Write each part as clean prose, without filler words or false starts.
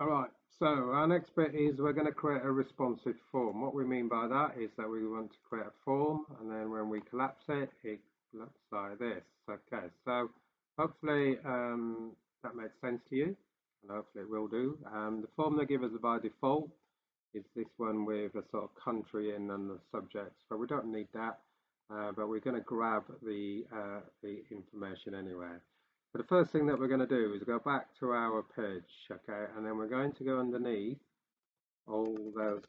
All right, so our next bit is we're going to create a responsive form. What we mean by that is that we want to create a form, and then when we collapse it, it looks like this. Okay, so hopefully that makes sense to you, and hopefully it will do. The form they give us by default is this one with a sort of country in and the subjects, but we don't need that. But we're going to grab the information anyway. But the first thing that we're going to do is go back to our page, okay, and then we're going to go underneath all those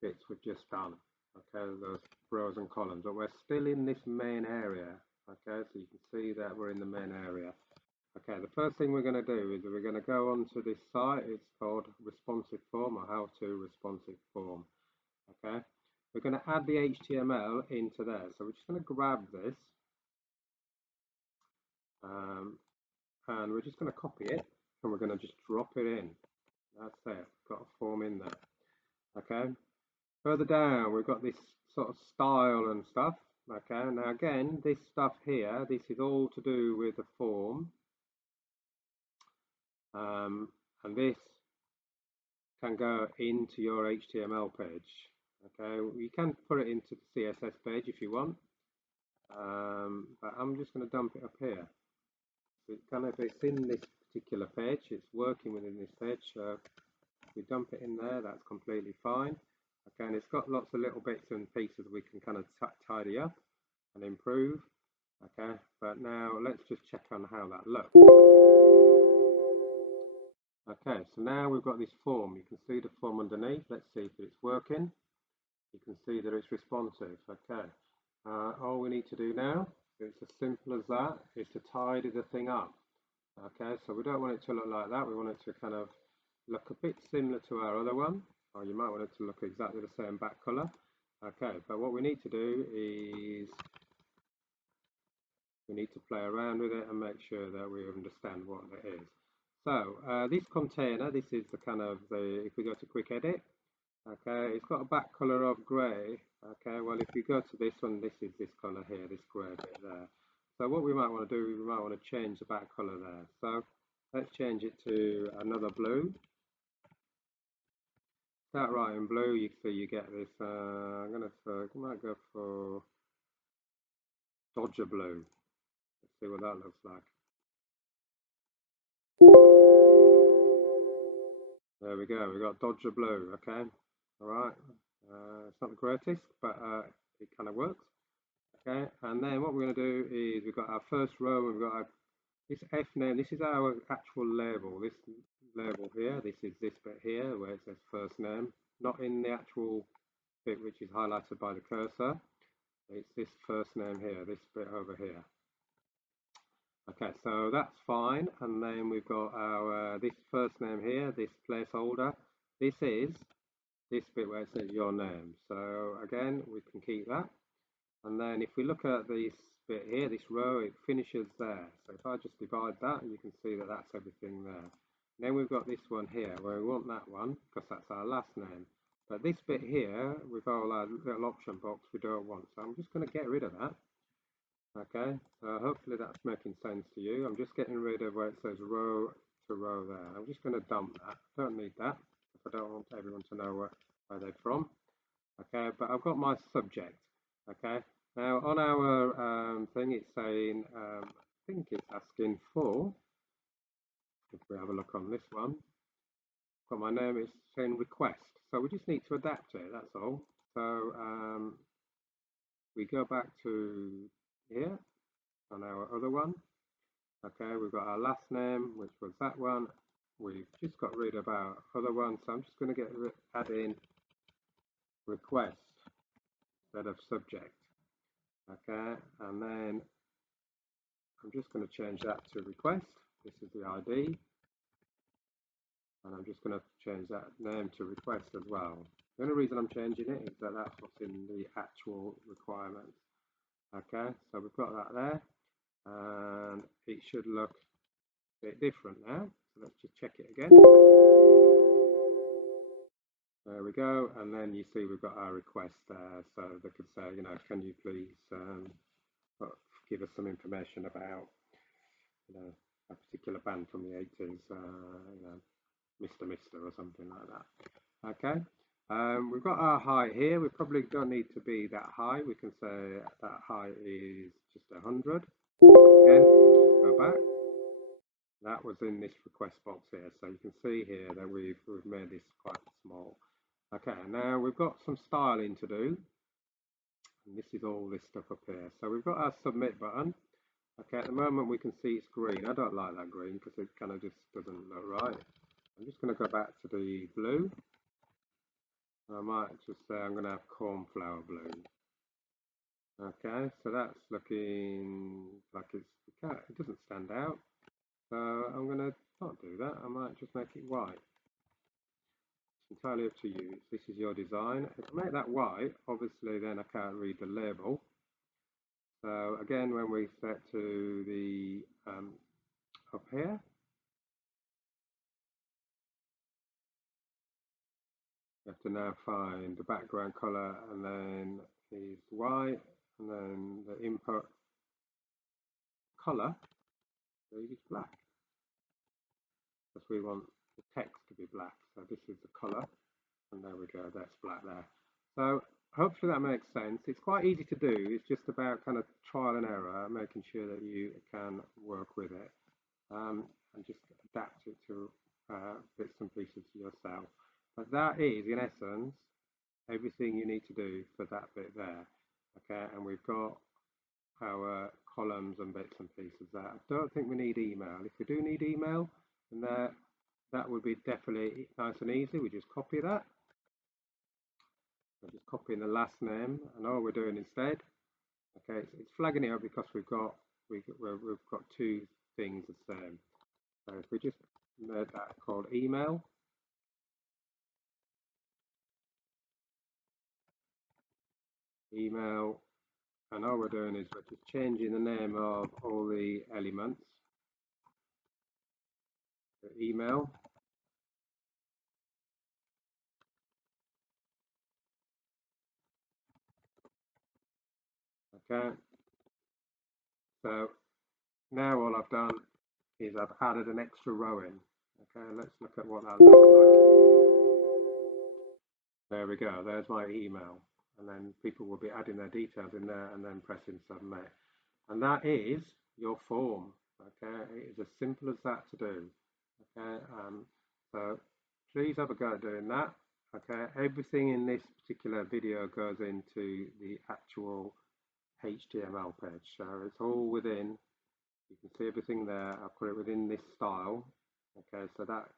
bits we've just done, okay, those rows and columns, but we're still in this main area, okay, so you can see that we're in the main area. Okay, the first thing we're going to do is we're going to go onto this site. It's called responsive form or how to responsive form, okay. We're going to add the HTML into there, so we're just going to grab this um, and we're just going to copy it and we're going to just drop it in. That's it, got a form in there. Okay, further down we've got this sort of style and stuff. Okay, now again, this stuff here, this is all to do with the form, um, and this can go into your HTML page. Okay, you can put it into the CSS page if you want, but I'm just going to dump it up here. So it's in this particular page, it's working within this page, so we dump it in there, that's completely fine. Okay, and it's got lots of little bits and pieces we can kind of tidy up and improve. Okay, but now let's just check on how that looks. Okay, so now we've got this form. You can see the form underneath. Let's see if it's working. You can see that it's responsive. Okay, all we need to do now, it's as simple as that, is to tidy the thing up. Okay, so we don't want it to look like that. We want it to kind of look a bit similar to our other one, or you might want it to look exactly the same back color. Okay, but what we need to do is we need to play around with it and make sure that we understand what it is. So this container, this is the kind of if we go to quick edit, okay, it's got a back color of grey. Okay, well if you go to this one, this is this color here, this grey bit there. So what we might want to do, we might want to change the back color there. So let's change it to another blue. Start writing blue, you see you get this, I'm going to, I might go for Dodger blue. Let's see what that looks like. There we go, we got Dodger blue, okay. All right, it's not the greatest, but it kind of works. Okay, and then what we're going to do is we've got our first row, we've got our, this F name, this is our actual label, this label here, this is this bit here where it says first name, not in the actual bit which is highlighted by the cursor, it's this first name here, this bit over here. Okay, so that's fine, and then we've got our this first name here, this placeholder, this is this bit where it says your name. So again, we can keep that. And then if we look at this bit here, this row, it finishes there. So if I just divide that, you can see that that's everything there. And then we've got this one here, where we want that one, because that's our last name. But this bit here, with all our little option box, we don't want. So I'm just going to get rid of that. Okay, so hopefully that's making sense to you. I'm just getting rid of where it says row to row there. I'm just going to dump that. Don't need that, if I don't want everyone to know where they're from. Okay, but I've got my subject. Okay, now on our thing, it's saying, I think it's asking for, if we have a look on this one, got my name, it's saying request. So we just need to adapt it, that's all. So we go back to here on our other one. Okay, we've got our last name, which was that one. We've just got rid of our other one, so I'm just going to add in request instead of subject. Okay, and then I'm just going to change that to request. This is the ID, and I'm just going to change that name to request as well. The only reason I'm changing it is that that's what's in the actual requirements. Okay, so we've got that there, and it should look a bit different now. So let's just check it again. There we go, and then you see we've got our request there, so they could say, you know, can you please give us some information about, you know, a particular band from the 80s, you know, Mr. or something like that. Okay. We've got our height here. We probably don't need to be that high. We can say that height is just 100. Again, let's just go back. That was in this request box here. So you can see here that we've made this quite small. Okay, now we've got some styling to do. And this is all this stuff up here. So we've got our submit button. Okay, at the moment we can see it's green. I don't like that green because it kind of just doesn't look right. I'm just going to go back to the blue. I might just say I'm going to have cornflower blue. Okay, so that's looking like it doesn't stand out. So I'm going to not do that. I might just make it white. It's entirely up to you. This is your design. If I make that white, obviously then I can't read the label. So again, when we set to the up here, you have to now find the background color, and then is white, and then the input color is black, because we want the text to be black. So this is the color, and there we go, that's black there. So hopefully that makes sense. It's quite easy to do. It's just about kind of trial and error, making sure that you can work with it, and just adapt it to bits and pieces yourself. But that is, in essence, everything you need to do for that bit there. Okay, and we've got our columns and bits and pieces there. I don't think we need email. If we do need email, then that would be definitely nice and easy. We just copy that. We're just copying the last name, and all we're doing instead, okay, it's flagging it up because we've got two things the same. So if we just made that called email, and all we're doing is we're just changing the name of all the elements to email. Okay, so now all I've done is I've added an extra row in. Okay, let's look at what that looks like. There we go, there's my email. And then people will be adding their details in there and then pressing submit. And that is your form. Okay, it is as simple as that to do. Okay, so please have a go at doing that. Okay, everything in this particular video goes into the actual HTML page. So it's all within. You can see everything there. I put it within this style. Okay, so that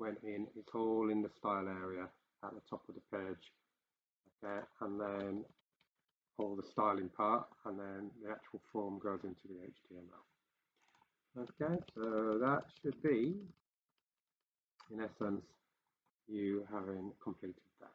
went in. It's all in the style area at the top of the page. Okay, and then all the styling part, and then the actual form goes into the HTML. Okay, so that should be, in essence, you having completed that.